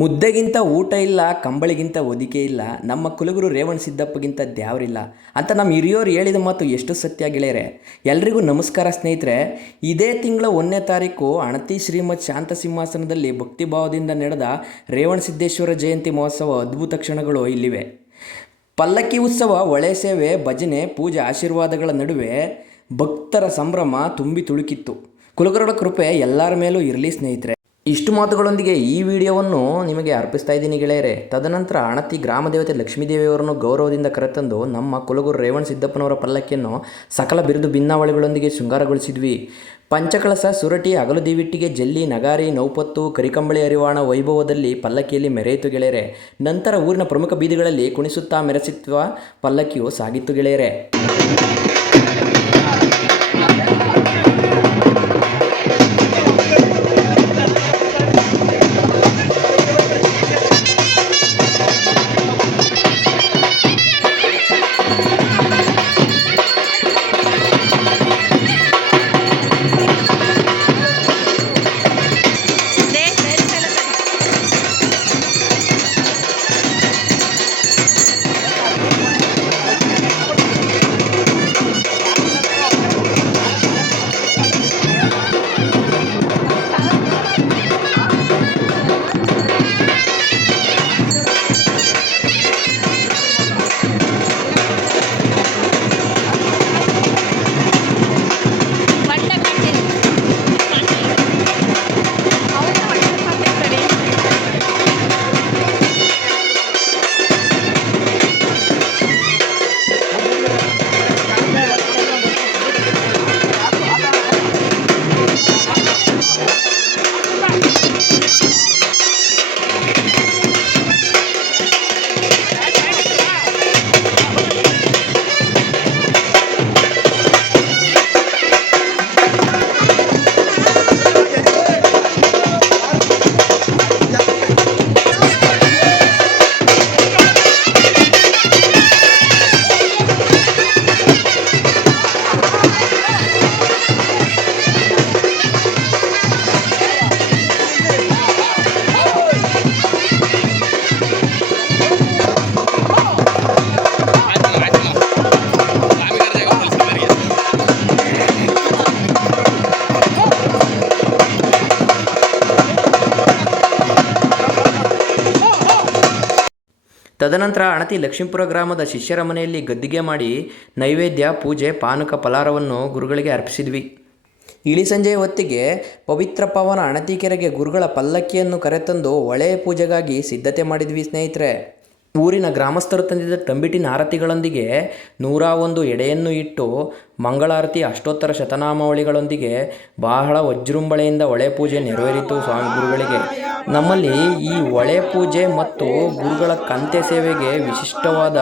ಮುದ್ದೆಗಿಂತ ಊಟ ಇಲ್ಲ, ಕಂಬಳಿಗಿಂತ ಹೊದಿಕೆ ಇಲ್ಲ, ನಮ್ಮ ಕುಲಗುರು ರೇವಣ ಸಿದ್ದಪ್ಪಗಿಂತ ದ್ಯಾವರಿಲ್ಲ ಅಂತ ನಮ್ಮ ಹಿರಿಯೋರು ಹೇಳಿದ ಮಾತು ಎಷ್ಟು ಸತ್ಯ ಗೆಳೆಯರೆ. ಎಲ್ರಿಗೂ ನಮಸ್ಕಾರ ಸ್ನೇಹಿತರೆ. ಇದೇ ತಿಂಗಳ 1ನೇ ತಾರೀಕು ಅಣತಿ ಶ್ರೀಮತ್ ಶಾಂತ ಸಿಂಹಾಸನದಲ್ಲಿ ಭಕ್ತಿಭಾವದಿಂದ ನಡೆದ ರೇವಣ ಸಿದ್ದೇಶ್ವರ ಜಯಂತಿ ಮಹೋತ್ಸವ ಅದ್ಭುತ ಕ್ಷಣಗಳು ಇಲ್ಲಿವೆ. ಪಲ್ಲಕ್ಕಿ ಉತ್ಸವ, ಒಳೆ ಸೇವೆ, ಭಜನೆ, ಪೂಜೆ, ಆಶೀರ್ವಾದಗಳ ನಡುವೆ ಭಕ್ತರ ಸಂಭ್ರಮ ತುಂಬಿ ತುಳುಕಿತ್ತು. ಕುಲಗುರುಗಳ ಕೃಪೆ ಎಲ್ಲರ ಮೇಲೂ ಇರಲಿ ಸ್ನೇಹಿತರೆ. ಇಷ್ಟು ಮಾತುಗಳೊಂದಿಗೆ ಈ ವಿಡಿಯೋವನ್ನು ನಿಮಗೆ ಅರ್ಪಿಸ್ತಾ ಇದ್ದೀನಿ ಗೆಳೆಯರೆ. ತದನಂತರ ಅಣತಿ ಗ್ರಾಮ ದೇವತೆ ಲಕ್ಷ್ಮೀದೇವಿಯವರನ್ನು ಗೌರವದಿಂದ ಕರೆತಂದು ನಮ್ಮ ಕುಲಗುರು ರೇವಣ ಸಿದ್ದಪ್ಪನವರ ಪಲ್ಲಕ್ಕಿಯನ್ನು ಸಕಲ ಬಿರುದು ಭಿನ್ನಾವಳಿಗಳೊಂದಿಗೆ ಶೃಂಗಾರಗೊಳಿಸಿದ್ವಿ. ಪಂಚಕಳಸ, ಸುರಟಿ, ಹಗಲು ದೀವಿಟ್ಟಿಗೆ, ಜಲ್ಲಿ, ನಗಾರಿ, ನೌಪತ್ತು, ಕರಿಕಂಬಳಿ ಅರಿವಾಣ ವೈಭವದಲ್ಲಿ ಪಲ್ಲಕ್ಕಿಯಲ್ಲಿ ಮೆರೆಯಿತು ಗೆಳೆಯರೆ. ನಂತರ ಊರಿನ ಪ್ರಮುಖ ಬೀದಿಗಳಲ್ಲಿ ಕುಣಿಸುತ್ತಾ ಮೆರೆಸುತ್ತಾ ಪಲ್ಲಕ್ಕಿಯು ಸಾಗಿತ್ತು ಗೆಳೆಯರೆ. ತದನಂತರ ಅಣತಿ ಲಕ್ಷ್ಮೀಪುರ ಗ್ರಾಮದ ಶಿಷ್ಯರ ಮನೆಯಲ್ಲಿ ಗದ್ದಿಗೆ ಮಾಡಿ ನೈವೇದ್ಯ, ಪೂಜೆ, ಪಾನಕ, ಫಲಾರವನ್ನು ಗುರುಗಳಿಗೆ ಅರ್ಪಿಸಿದ್ವಿ. ಇಳಿ ಸಂಜೆಯ ಹೊತ್ತಿಗೆ ಪವಿತ್ರ ಪಾವನ ಅಣತಿ ಕೆರೆಗೆ ಗುರುಗಳ ಪಲ್ಲಕ್ಕಿಯನ್ನು ಕರೆತಂದು ಒಳೆ ಪೂಜೆಗಾಗಿ ಸಿದ್ಧತೆ ಮಾಡಿದ್ವಿ ಸ್ನೇಹಿತರೆ. ಊರಿನ ಗ್ರಾಮಸ್ಥರು ತಂದಿದ್ದ ತಂಬಿಟಿನ ಆರತಿಗಳೊಂದಿಗೆ 101 ಎಡೆಯನ್ನು ಇಟ್ಟು ಮಂಗಳಾರತಿ, ಅಷ್ಟೋತ್ತರ ಶತನಾಮಾವಳಿಗಳೊಂದಿಗೆ ಬಹಳ ವಜ್ರಂಬಳೆಯಿಂದ ಒಳೆ ಪೂಜೆ ನೆರವೇರಿತು ಸ್ವಾಮಿ ಗುರುಗಳಿಗೆ. ನಮ್ಮಲ್ಲಿ ಈ ಒಳೆ ಪೂಜೆ ಮತ್ತು ಗುರುಗಳ ಕಂತೆ ಸೇವೆಗೆ ವಿಶಿಷ್ಟವಾದ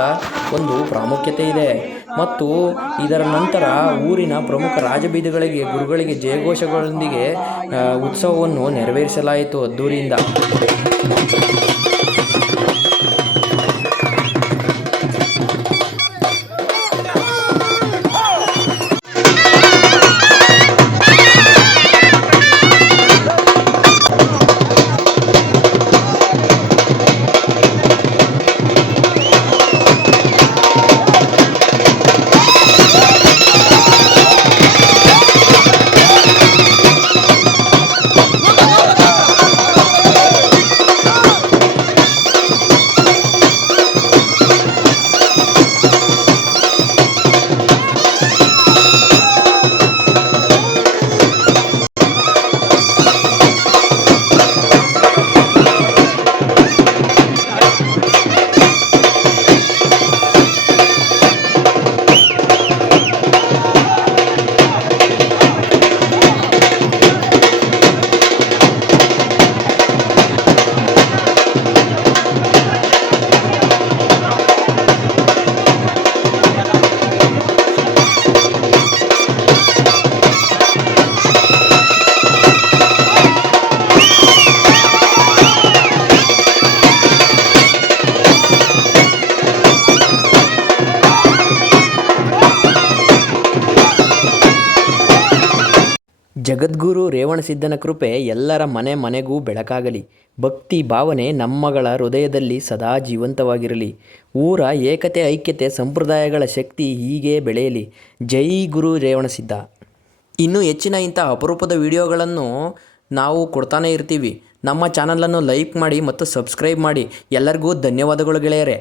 ಒಂದು ಪ್ರಾಮುಖ್ಯತೆ ಇದೆ ಮತ್ತು ಇದರ ನಂತರ ಊರಿನ ಪ್ರಮುಖ ರಾಜಬೀದಿಗಳಿಗೆ ಗುರುಗಳಿಗೆ ಜಯಘೋಷಗಳೊಂದಿಗೆ ಉತ್ಸವವನ್ನು ನೆರವೇರಿಸಲಾಯಿತು ಅದ್ದೂರಿಯಿಂದ. ಜಗದ್ಗುರು ರೇವಣಸಿದ್ಧನ ಕೃಪೆ ಎಲ್ಲರ ಮನೆ ಮನೆಗೂ ಬೆಳಕಾಗಲಿ. ಭಕ್ತಿ ಭಾವನೆ ನಮ್ಮಗಳ ಹೃದಯದಲ್ಲಿ ಸದಾ ಜೀವಂತವಾಗಿರಲಿ. ಊರ ಏಕತೆ ಐಕ್ಯತೆ ಸಂಪ್ರದಾಯಗಳ ಶಕ್ತಿ ಹೀಗೆ ಬೆಳೆಯಲಿ. ಜೈ ಗುರು ರೇವಣಸಿದ್ಧ. ಇನ್ನೂ ಹೆಚ್ಚಿನ ಇಂಥ ಅಪರೂಪದ ವಿಡಿಯೋಗಳನ್ನು ನಾವು ಕೊಡ್ತಾನೆ ಇರ್ತೀವಿ. ನಮ್ಮ ಚಾನಲನ್ನು ಲೈಕ್ ಮಾಡಿ ಮತ್ತು ಸಬ್ಸ್ಕ್ರೈಬ್ ಮಾಡಿ. ಎಲ್ಲರಿಗೂ ಧನ್ಯವಾದಗಳು ಗೆಳೆಯರೆ.